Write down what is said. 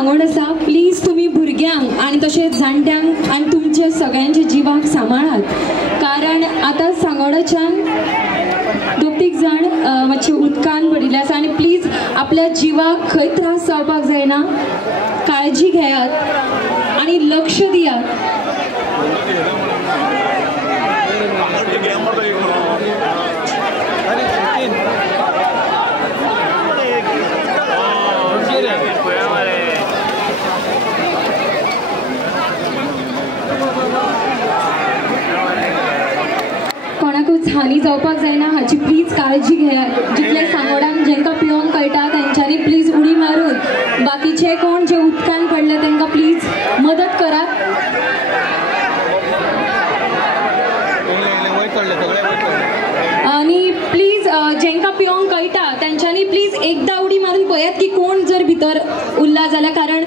सांगोड आसा, प्लीज तुम्ही भुरग्यांक आणि तशेंच जाणट्यांक आणि तुमच्या सगळ्यांच्या जिवाक सांबाळात, कारण आता सांगोडाच्यान 2-3 जाण मातशे उदकान पडिल्ले आसा आनी प्लीज आपल्या जिवाक खंय त्रास जावपाक जायना, काळजी घेयात आणि लक्ष दियात. कोणाकूच हानी जावपाक जायना हाची प्लीज काळजी घेयात. जितले सांगोडान जेंकां पिवंक कळटा तेंच्यांनी प्लीज उडी मारून बाकीचे कोण जे उदकान पडले तेंकां प्लीज मदत करात. आणि प्लीज जेंकां पिवंक कळटा तेंच्यांनी प्लीज एकदा उडी मारून पळयात की कोण जर भितर उरला जाल्यार, कारण